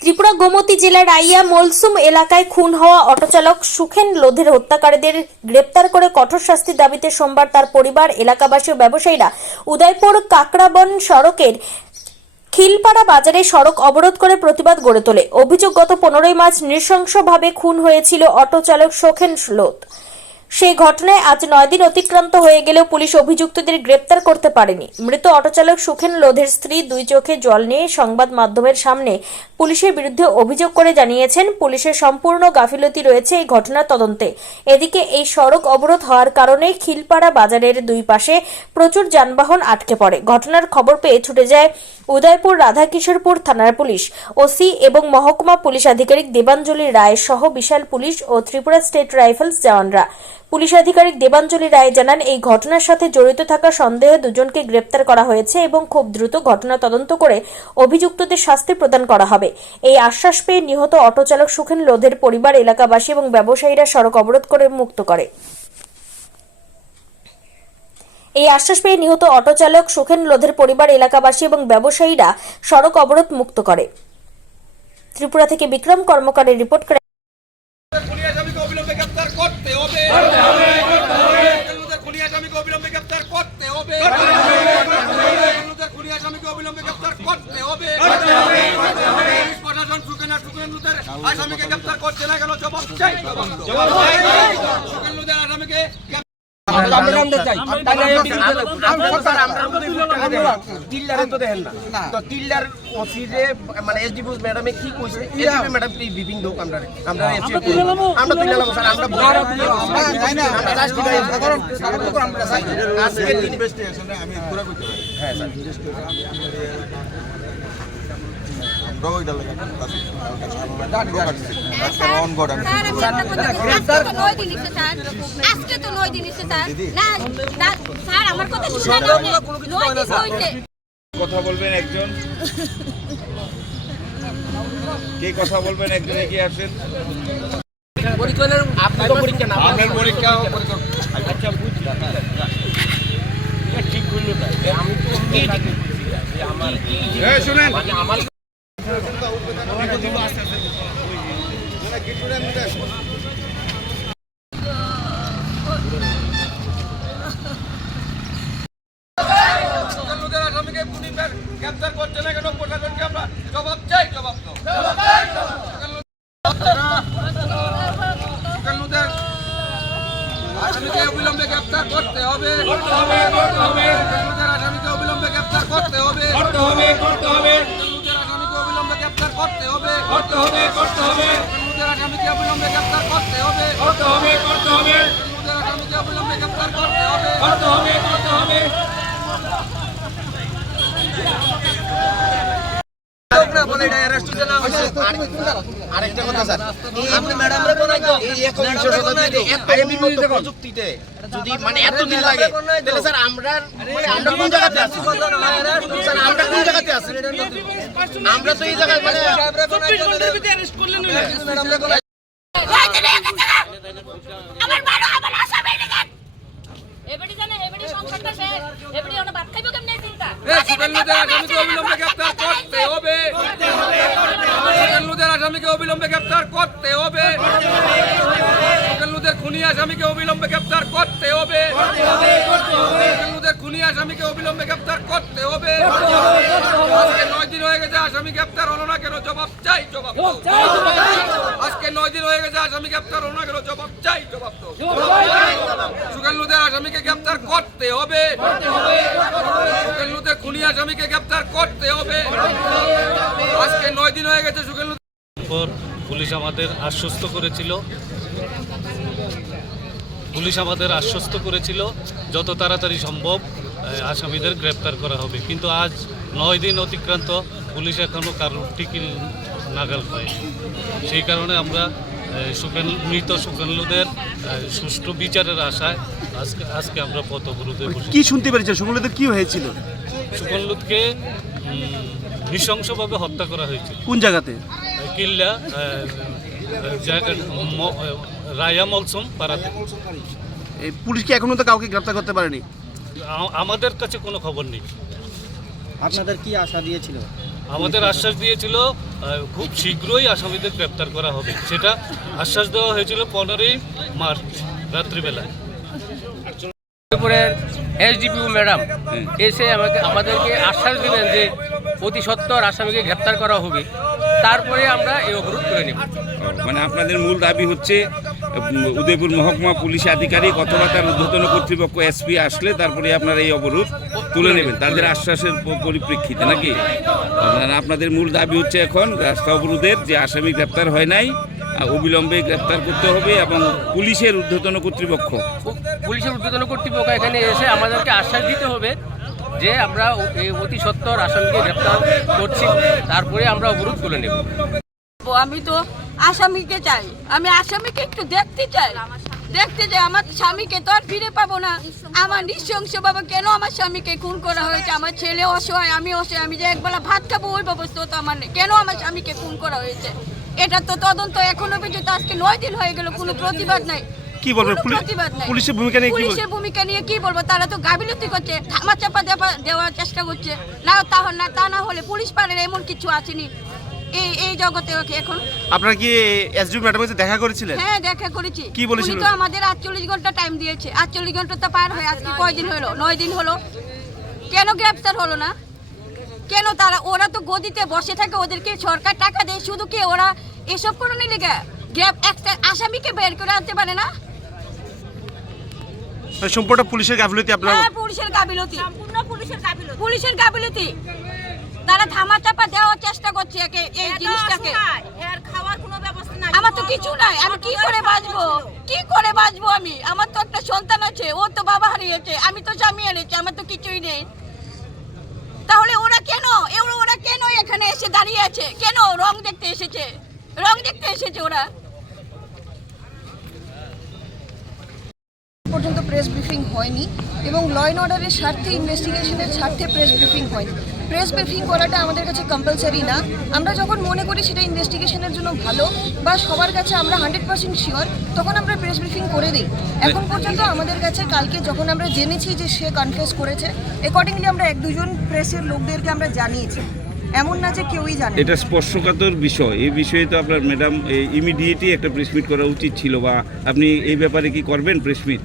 ত্রিপুরা গোমতী জেলার রাইয়া মলসুম এলাকায় খুন হওয়া অটোচালক সুখেন লোধের হত্যাকারীদের গ্রেপ্তার করে কঠোর শাস্তির দাবিতে সোমবার তার পরিবার, এলাকাবাসী ও ব্যবসায়ীরা উদয়পুর কাকরাবন সড়কের খিলপাড়া বাজারে সড়ক অবরোধ করে প্রতিবাদ গড়ে তোলে। অভিযোগ, গত 15 মার্চ নৃশংসভাবে খুন হয়েছিল অটোচালক সুখেন লোধ। সেই ঘটনায় আজ 9 দিন অতিক্রান্ত হয়ে গেলেও পুলিশ অভিযুক্তদের গ্রেপ্তার করতে পারেনি। মৃত অটোচালক সুখেন লোধের স্ত্রী 2 চোখে জল নিয়ে সংবাদ মাধ্যমের সামনে পুলিশের বিরুদ্ধে অভিযোগ করে জানিয়েছেন, পুলিশের সম্পূর্ণ গাফিলতি রয়েছে এই ঘটনার তদন্তে। এদিকে এই সড়ক অবরোধ হওয়ার কারণে খিলপাড়া বাজারের দুই পাশে প্রচুর যানবাহন আটকে পড়ে। ঘটনার খবর পেয়ে ছুটে যায় উদয়পুর রাধাকিশোরপুর থানার পুলিশ, ওসি এবং মহকুমা পুলিশ আধিকারিক দেবাঞ্জলি রায় সহ বিশাল পুলিশ ও ত্রিপুরা স্টেট রাইফেলস জওয়ানরা। পুলিশ আধিকারিক দেবাঞ্জলি রায় জানান, এই ঘটনার সাথে জড়িত থাকা সন্দেহে 2 জনকে গ্রেপ্তার করা হয়েছে এবং খুব দ্রুত ঘটনা তদন্ত করে অভিযুক্তদের শাস্তি প্রদান করা হবে। এই আশ্বাস পেয়ে নিহত অটোচালক সুখেন লোধের পরিবার, এলাকাবাসী এবং ব্যবসায়ীরা সড়ক অবরোধ করে মুক্ত করে। এই আশ্বাস পেয়ে নিহত অটোচালক সুখেন লোধের পরিবার, এলাকাবাসী এবং ব্যবসায়ীরা সড়ক অবরোধ মুক্ত করে। ত্রিপুরা থেকে বিক্রম কর্মকারের রিপোর্ট করে। আসামিকে গ্রেপ্তার করছে না কেন? জবাব চাই। কথা বলবেন একজন, কে কথা বলবেন একজন এগিয়ে আসেন। আপনার পরীক্ষা আচ্ছা বুঝলাম, ঠিক বললো না। শুনেন গ্রেপ্তার করছে না কেন? প্রশাসনকে আমরা জবাব চাই। জবাব তো আসামিকে অবিলম্বে গ্রেপ্তার করতে হবে। আসামিকে অবিলম্বে গ্রেপ্তার করতে হবে। আসামিকে অবিলম্বে গ্রেপ্তার করতে হবে। আসামিকে অবিলম্বে গ্রেপ্তার করতে হবে। আসামিকে অবিলম্বে গ্রেপ্তার করতে হবে। আরেকটা কথা স্যার, প্রযুক্তিতে যদি মানে এতদিন লাগে তাহলে স্যার আমরা কোন জায়গাতে আছি? আমরা কোন জায়গাতে আছি? আমরা তো এই জায়গায় মানে আসামিকে অবিলম্বে গ্রেপ্তার করতে হবে। খুনি আসামিকে অবিলম্বে গ্রেপ্তার করতে হবে। খুনি আসামিকে অবিলম্বে গ্রেপ্তার করতে হবে। আজকে 9 দিন হয়ে গেছে, আসামি গ্রেপ্তার হলো না কেন? জবাব চাই। জবাব আজকে 9 দিন হয়ে গেছে, আসামি গ্রেপ্তার হলো না কেন? জবাব চাই। জবাব তো সুখেন লোধের আসামিকে গ্রেপ্তার করতে হবে। সুখেন লোধের খুনি আসামিকে গ্রেপ্তার করতে হবে। আজকে 9 দিন হয়ে গেছে, সুখেন লোধের পুলিশ আমাদের আশ্বস্ত করেছিল যত তাড়াতাড়ি সম্ভব আসামিদের গ্রেপ্তার করা হবে, কিন্তু আজ 9 দিন অতিক্রান্ত, পুলিশ এখনও কারোর টিকিল নাগাল পায়। সেই কারণে আমরা মৃত সুখেন লোধের সুষ্ঠু বিচারের আশায় আজকে আমরা পথ অবরোধে বসেছি। কি শুনতে পেরেছেন? সুখেন লোধের কি হয়েছিল? সুখেন লোধকে নৃশংসভাবে হত্যা করা হয়েছিল। কোন জায়গাতে? কিল্লা রায়া মলসুম পাড়াতে। পুলিশ কি এখনো তো কাউকে গ্রেপ্তার করতে পারেনি? আমাদের কাছে কোনো খবর নেই। আপনাদের কি আশা দিয়েছিল? আমাদের আশ্বাস দিয়েছিল খুব শীঘ্রই আসামিদের গ্রেপ্তার করা হবে, সেটা আশ্বাস দেওয়া হয়েছিল 15ই মার্চ রাত্রিবেলায়। দুপুরের এসডিপিও ম্যাডাম এসে আমাদেরকে আশ্বাস দিলেন যে অতি সত্বর আসামিকে গ্রেপ্তার করা হবে, তারপরে আমরা এই অবরোধ করে নেব। মানে আপনাদের মূল দাবি হচ্ছে উদয়পুর মহকুমা পুলিশ আধিকারিক অথবা তার ঊর্ধ্বতন কর্তৃপক্ষ এসপি আসলে তারপরে আপনারা এই অবরোধ তুলে নেবেন তাদের আশ্বাসের পরিপ্রেক্ষিতে, নাকি? আপনাদের মূল দাবি হচ্ছে এখন রাস্তা অবরোধের যে আসামি গ্রেপ্তার হয় নাই অবিলম্বে গ্রেপ্তার করতে হবে এবং পুলিশের ঊর্ধ্বতন কর্তৃপক্ষ এখানে এসে আমাদেরকে আশ্বাস দিতে হবে যে আমরা এই অতি সত্বর আসামিকে গ্রেপ্তার করছি, তারপরে আমরা অবরোধ তুলে নেব। আমি তো আসামিকে চাই, আমি আসামিকে একটু দেখতে চাই, আমার স্বামীকে তো আর ফিরে পাবো না। আমার নৃশংস বাবা কেন আমার স্বামীকে খুন করা হয়েছে? আমার ছেলে অসহায়, আমি অসহায়, আমি যে একবেলা ভাত খাবো ওই ব্যবস্থা তো আমার নেই। কেন আমার স্বামীকে খুন করা হয়েছে? এটা তো তদন্ত এখনো পর্যন্ত আজকে 9 দিন হয়ে গেল, কোনো প্রতিবাদ নাই। কি বলবেন প্রতিবাদ নাই। পুলিশের ভূমিকা নিয়ে পুলিশের ভূমিকা নিয়ে কি বলবো? তারা তো গাফিলতি করছে, ধামাচাপা দেওয়ার চেষ্টা করছে। তা না হলে পুলিশ পারের এমন কিছু আসেনি এই জগতে এখন। আপনারা কি এসডিপিও ম্যাডামের সাথে দেখা করেছিলেন? হ্যাঁ, দেখা করেছি। কি বলেছিল? উনি তো আমাদের 48 ঘন্টা টাইম দিয়েছে। 48 ঘন্টা তো পার হয়ে আজকে কয় দিন হলো? 9 দিন হলো। কেন গ্রেফতার হলো না? কেন? ওরা তো গদিতে বসে থাকে, ওদেরকে সরকার টাকা দেয়, শুধু কি ওরা এসব করণে লেগে একটা আসামিকে বের করে আনতে পারে না? সম্পূর্ণ পুলিশের গাফিলতি আপনারা? হ্যাঁ, পুলিশের গাফিলতি, সম্পূর্ণ পুলিশের গাফিলতি। তারা ধামাচাপা দেওয়ার চেষ্টা করছে এই জিনিসটাকে। আমার তো কিছু নাই, আমি কি করে বাঁচবো? আমি, আমার তো একটা সন্তান আছে, ও তো বাবা হারিয়েছে, আমি তো স্বামী হারিয়েছি, আমার তো কিছুই নেই। তাহলে ওরা কেন এখানে এসে দাঁড়িয়ে আছে? কেন রং দেখতে এসেছে ওরা? পর্যন্ত প্রেস ব্রিফিং হয়নি এবং ল অ্যান্ড অর্ডারের স্বার্থে, ইনভেস্টিগেশনের স্বার্থে প্রেস ব্রিফিং হয়নি। প্রেস ব্রিফিং করাটা আমাদের কাছে কম্পালসারি না। আমরা যখন মনে করি সেটা ইনভেস্টিগেশনের জন্য ভালো বা সবার কাছে আমরা 100% শিওর, তখন আমরা প্রেস ব্রিফিং করে দিই। এখন পর্যন্ত আমাদের কাছে কালকে যখন আমরা জেনেছি যে সে কনফেস করেছে, অ্যাকর্ডিংলি আমরা 1-2 প্রেসের লোকদেরকে আমরা জানিয়েছি, এমন না যে কেউই জানে। এটা স্পর্শকাতর বিষয়, এই বিষয়ে তো আপনার ম্যাডাম ইমিডিয়েটলি একটা প্রেস মিট করা উচিত ছিল, বা আপনি এই ব্যাপারে কি করবেন press meet?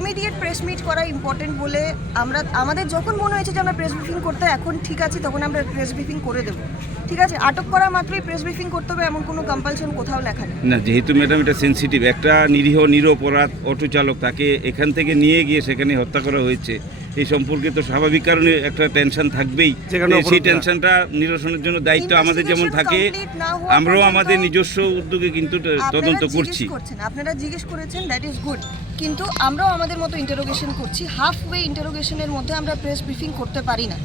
Immediate press meet করা ইম্পর্টেন্ট বলে আমাদের যখন মনে হয়েছে যে আমরা প্রেস ব্রিফিং করতে এখন ঠিক আছে, তখন আমরা প্রেস ব্রিফিং করে দেবো। ঠিক আছে, আটক করা মাত্রই প্রেস ব্রিফিং করতে হবে এমন কোনো কম্পালশন কোথাও লেখা নেই। না, যেহেতু ম্যাডাম এটা সেনসিটিভ, একটা নিরপরাধ অটো চালক, তাকে এখান থেকে নিয়ে গিয়ে সেখানে হত্যা করা হয়েছে, এই সম্পর্কে তো স্বাভাবিক কারণে একটা টেনশন থাকবেই। সেই টেনশনটা নিরসনের জন্য দায়িত্ব আমাদের যেমন থাকে, আমরাও আমাদের নিজস্ব উদ্যোগে কিন্তু তদন্ত করছি। আপনারা জিজ্ঞেস করেছেন, দ্যাট ইজ গুড, কিন্তু আমরাও আমাদের মতো ইন্টারোগেশন করছি। হাফ ওয়ে ইন্টারোগেশনের মধ্যে আমরা প্রেস ব্রিফিং করতে পারি না।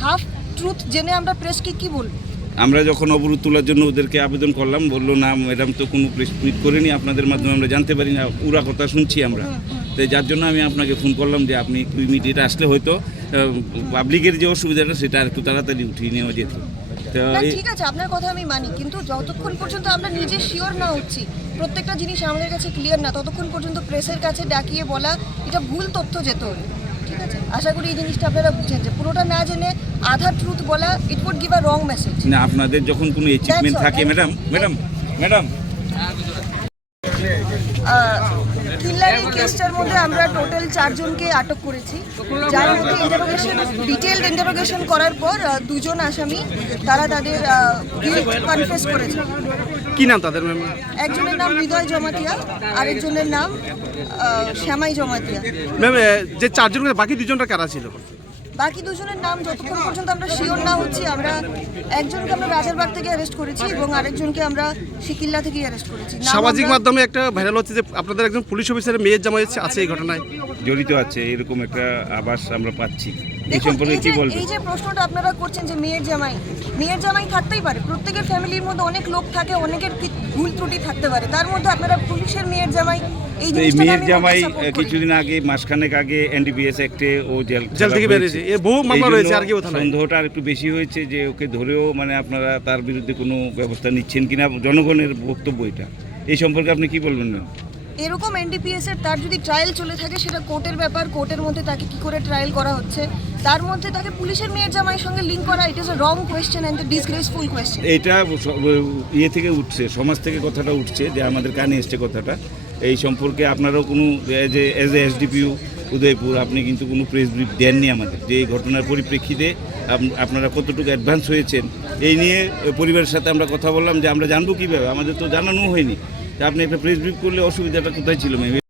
হাফ ট্রুথ জেনে আমরা প্রেসকে কি বলবো? আমরা যখন অবরোধ তোলার জন্য ওদেরকে আবেদন করলাম, বললো না ম্যাডাম তো কোনো প্রেস মিট করেনি, আপনাদের মাধ্যমে আমরা জানতে পারি না, পুরা কথা শুনছি আমরা। তো যার জন্য আমি আপনাকে ফোন করলাম যে আপনি ইমিডিয়েট আসলে হয়তো পাবলিকের যে অসুবিধাটা সেটা আর একটু তাড়াতাড়ি উঠিয়ে নেওয়া যেত। তো ঠিক আছে, আপনার কথা আমি মানি, কিন্তু যতক্ষণ পর্যন্ত আমরা নিজে শিওর না হচ্ছি, প্রত্যেকটা জিনিস আমাদের কাছে ক্লিয়ার না, ততক্ষণ পর্যন্ত প্রেসের কাছে ডাকিয়ে বলা এটা ভুল তথ্য যেত। ঠিক আছে, আশা করি এই জিনিসটা আপনারা বুঝেন যে পুরোটা না জেনে আধা ট্রুথ বলা it would give a wrong message. না, আপনাদের যখন কোনো অ্যাচিভমেন্ট থাকে ম্যাডাম কিল্লারি কেসটার মধ্যে আমরা টোটাল 4 জনকে আটক করেছি, যার মধ্যে ডিটেইলড ইন্টারোগেশন করার পর 2 জন আসামি তারা তাদের গিল্ট কনফেস করেছে। কি নাম তাদের? একজনের নাম হৃদয় জমাতিয়া, আরেকজনের নাম শ্যামাই জমাতিয়া। ম্যাম, যে 4 জনের বাকি 2 জনটা কারা ছিল? বাকি 2 জনের নাম যতক্ষণ পর্যন্ত আমরা শিওর না হচ্ছি, একজনকে আমরা রাজারবাগ থেকে অ্যারেস্ট করেছি এবং আরেকজনকে আমরা শিকিল্লা থেকে অ্যারেস্ট করেছি। সামাজিক মাধ্যমে একটা ভাইরাল হচ্ছে যে আপনাদের একজন পুলিশ অফিসারের মেয়ের জামাই আছে এই ঘটনায় জড়িত আছে, এরকম একটা আভাস আমরা পাচ্ছি। এই সম্পর্কে কি বলবেন? এই যে প্রশ্নটা আপনারা করছেন যে মেয়ের জামাই থাকতেই পারে, প্রত্যেকের ফ্যামিলির মধ্যে অনেক লোক থাকে, অনেকের ভুল ত্রুটি থাকতে পারে, তার মধ্যে আপনারা পুলিশের মেয়ের জামাই এই মেয়ের জামাই কিছুদিন আগে, মাসখানেক আগে এনডিপিএস অ্যাক্টে ও জেল থেকে বেরিয়েছে, এর বহু মামলা রয়েছে, আর কি সন্দেহটা আর একটু বেশি হয়েছে যে ওকে ধরেও মানে আপনারা তার বিরুদ্ধে কোনো ব্যবস্থা নিচ্ছেন কিনা, জনগণের বক্তব্য এটা, এই সম্পর্কে আপনি কি বলবেন? না, এরকম এনডিপিএস এর তার যদি ট্রায়াল চলে থাকে সেটা কোর্টের ব্যাপার, কোর্টের মধ্যে তাকে কি করে ট্রায়াল করা হচ্ছে, তার মধ্যে তাকে পুলিশের মেয়ের জামাইয়ের সঙ্গে লিঙ্ক করা, it is a wrong question and disgraceful question. এটা ইয়ে থেকে উঠছে, সমাজ থেকে কথাটা উঠছে, যে আমাদের কানে এসছে কথাটা। এই সম্পর্কে আপনারাও কোনো এজ এ এসডিপিউ উদয়পুর আপনি কিন্তু কোনো প্রেস ব্রিফ দেননি আমাদের, যে এই ঘটনার পরিপ্রেক্ষিতে আপনারা কতটুকু অ্যাডভান্স হয়েছেন এই নিয়ে পরিবারের সাথে আমরা কথা বললাম, যে আমরা জানবো কীভাবে, আমাদের তো জানানো হয়নি। তা আপনি একটা প্রেস ব্রিফ করলে অসুবিধাটা কোথায় ছিল ম্যাম?